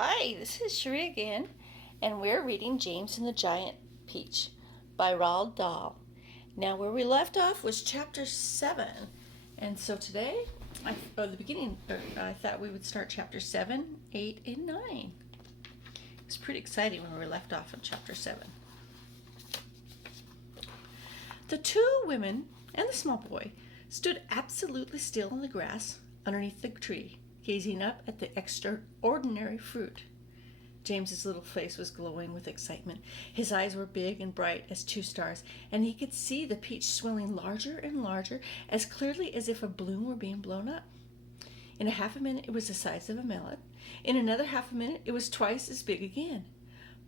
Hi, this is Cherie again, and we're reading James and the Giant Peach by Roald Dahl. Now, where we left off was chapter 7, and so today, I thought we would start chapter 7, 8, and 9. It's pretty exciting when we left off in chapter 7. The two women and the small boy stood absolutely still in the grass underneath the tree, gazing up at the extraordinary fruit. James's little face was glowing with excitement. His eyes were big and bright as two stars, and he could see the peach swelling larger and larger, as clearly as if a balloon were being blown up. In a half a minute, it was the size of a melon. In another half a minute, it was twice as big again.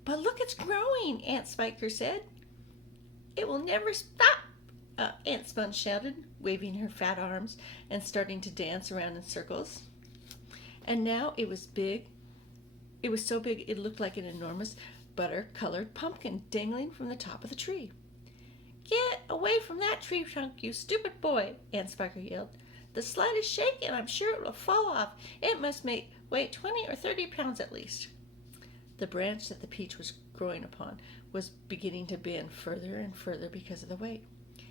"But look, it's growing," Aunt Spiker said. "It will never stop," Aunt Sponge shouted, waving her fat arms and starting to dance around in circles. And now it was big. It was so big it looked like an enormous butter-colored pumpkin dangling from the top of the tree. "Get away from that tree trunk, you stupid boy," Aunt Spiker yelled. "The slightest shake and I'm sure it will fall off. It must weigh 20 or 30 pounds at least." The branch that the peach was growing upon was beginning to bend further and further because of the weight.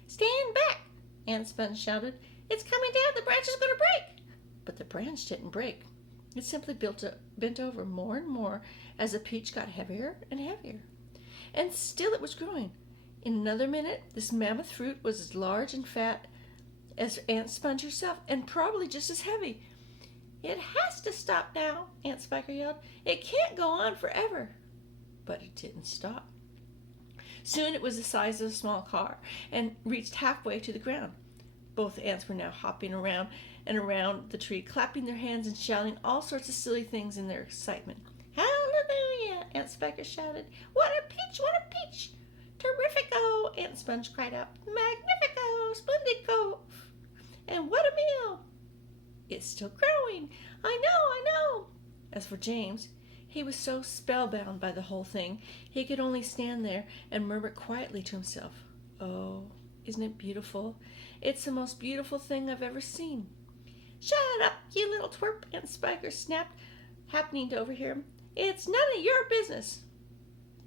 "Stand back," Aunt Sponge shouted. "It's coming down. The branch is going to break." But the branch didn't break. It simply bent over more and more as the peach got heavier and heavier. And still it was growing. In another minute, this mammoth fruit was as large and fat as Aunt Sponge herself, and probably just as heavy. "It has to stop now," Aunt Spiker yelled. "It can't go on forever." But it didn't stop. Soon it was the size of a small car and reached halfway to the ground. Both ants were now hopping around and around the tree, clapping their hands and shouting all sorts of silly things in their excitement. "Hallelujah!" Aunt Spiker shouted. "What a peach! What a peach!" "Terrifico!" Aunt Sponge cried out. "Magnifico! Splendico! And what a meal!" "It's still growing. I know. As for James, he was so spellbound by the whole thing, he could only stand there and murmur quietly to himself, "Oh, isn't it beautiful? It's the most beautiful thing I've ever seen." "Shut up, you little twerp," Aunt Spiker snapped, happening to overhear him. "It's none of your business."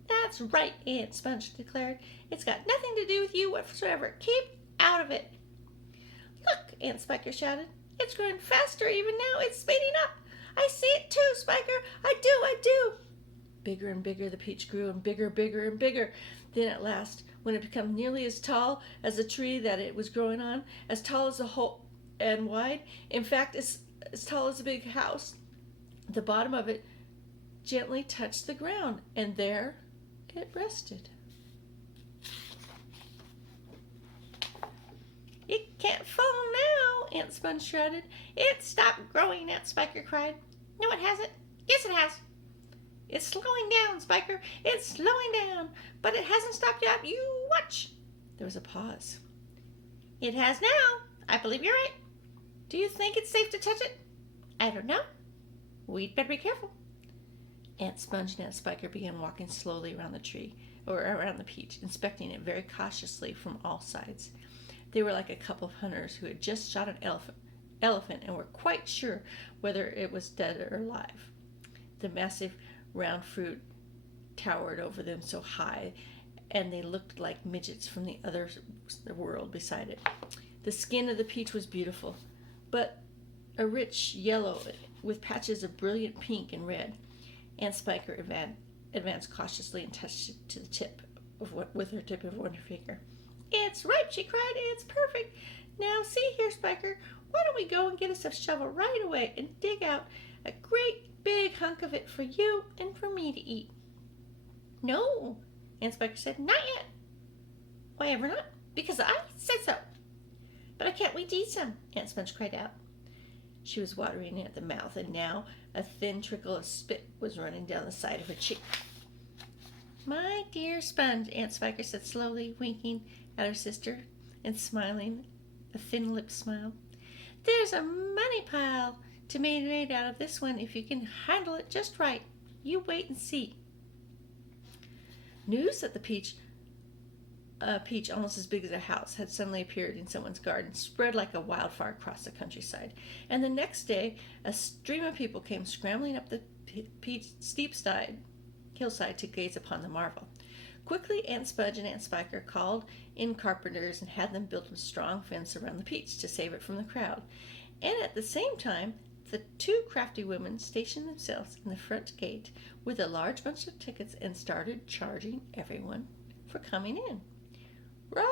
"That's right," Aunt Sponge declared. "It's got nothing to do with you whatsoever. Keep out of it." "Look," Aunt Spiker shouted. "It's growing faster even now. It's speeding up. I see it too, Spiker. I do. Bigger and bigger the peach grew, and bigger and bigger. Then at last, when it became nearly as tall as the tree that it was growing on, as tall as the whole and wide, in fact as tall as a big house, the bottom of it gently touched the ground, and there it rested. "It can't fall now," Aunt Sponge shouted. "It's stopped growing," Aunt Spiker cried. "No, it hasn't." "Yes, it has." "It's slowing down, Spiker. It's slowing down. But it hasn't stopped yet. You watch." There was a pause. "It has now. I believe you're right. Do you think it's safe to touch it?" "I don't know. We'd better be careful." Aunt Sponge and Aunt Spiker began walking slowly around the tree, or around the peach, inspecting it very cautiously from all sides. They were like a couple of hunters who had just shot an elephant and were quite sure whether it was dead or alive. The massive round fruit towered over them so high, and they looked like midgets from the other world beside it. The skin of the peach was beautiful, but a rich yellow with patches of brilliant pink and red. Aunt Spiker advanced cautiously and touched it to the tip with her tip of one finger. "It's ripe," she cried. "It's perfect. Now see here, Spiker, why don't we go and get us a shovel right away and dig out a great big hunk of it for you and for me to eat?" "No," Aunt Spiker said. "Not yet." "Why ever not?" "Because I said so." "But I can't wait to eat some," Aunt Sponge cried out. She was watering at the mouth, and now a thin trickle of spit was running down the side of her cheek. "My dear Sponge," Aunt Spiker said slowly, winking at her sister and smiling a thin-lipped smile, "there's a money pile to be made out of this one if you can handle it just right. You wait and see." News that the peach a peach almost as big as a house had suddenly appeared in someone's garden, spread like a wildfire across the countryside. And the next day, a stream of people came scrambling up the steep hillside to gaze upon the marvel. Quickly, Aunt Spudge and Aunt Spiker called in carpenters and had them build a strong fence around the peach to save it from the crowd. And at the same time, the two crafty women stationed themselves in the front gate with a large bunch of tickets and started charging everyone for coming in. Roll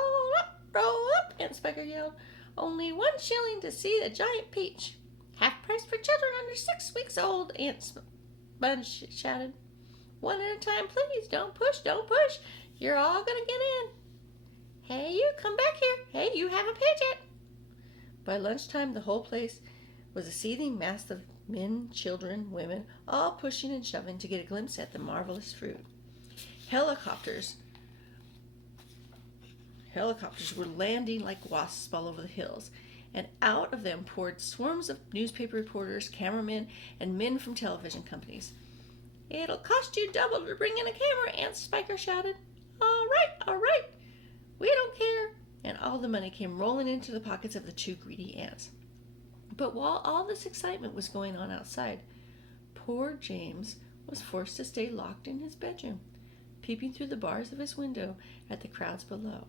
up, Aunt Spiker yelled. Only 1 shilling to see the giant peach. Half price for children under 6 weeks old, Aunt Spudge shouted. One at a time, please. Don't push. You're all going to get in. Hey, you, come back here. Hey, you haven't paid yet. By lunchtime, the whole place was a seething mass of men, children, women, all pushing and shoving to get a glimpse at the marvelous fruit. Helicopters were landing like wasps all over the hills, and out of them poured swarms of newspaper reporters, cameramen, and men from television companies. It'll cost you double to bring in a camera, Aunt Spiker shouted. All right. We don't care. And all the money came rolling into the pockets of the two greedy ants. But while all this excitement was going on outside, poor James was forced to stay locked in his bedroom, peeping through the bars of his window at the crowds below.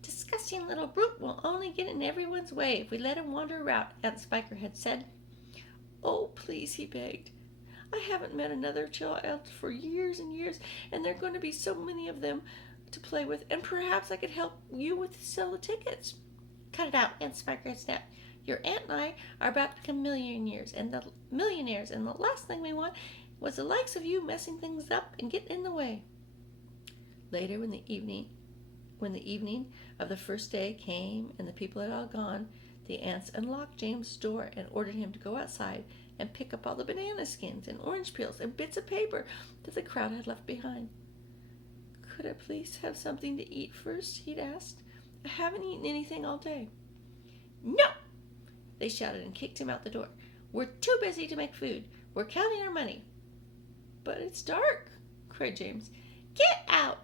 Disgusting little brute will only get in everyone's way if we let him wander about, Aunt Spiker had said. Oh, please, he begged. I haven't met another child for years and years, and there are going to be so many of them to play with, and perhaps I could help you with sell the tickets. Cut it out, Aunt Spiker had snapped. Your aunt and I are about to become millionaires, and the last thing we want was the likes of you messing things up and getting in the way. Later, when the evening of the first day came and the people had all gone, the aunts unlocked James' door and ordered him to go outside and pick up all the banana skins and orange peels and bits of paper that the crowd had left behind. Could I please have something to eat first? He'd asked. I haven't eaten anything all day. No! They shouted and kicked him out the door. We're too busy to make food. We're counting our money. But it's dark, cried James. Get out!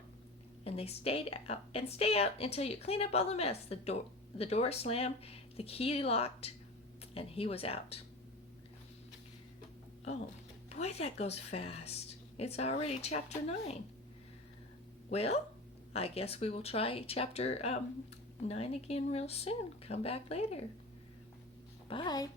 And they stay out until you clean up all the mess. The door slammed, the key locked, and he was out. Oh, boy, that goes fast. It's already chapter 9. Well, I guess we will try chapter 9 again real soon. Come back later. Bye.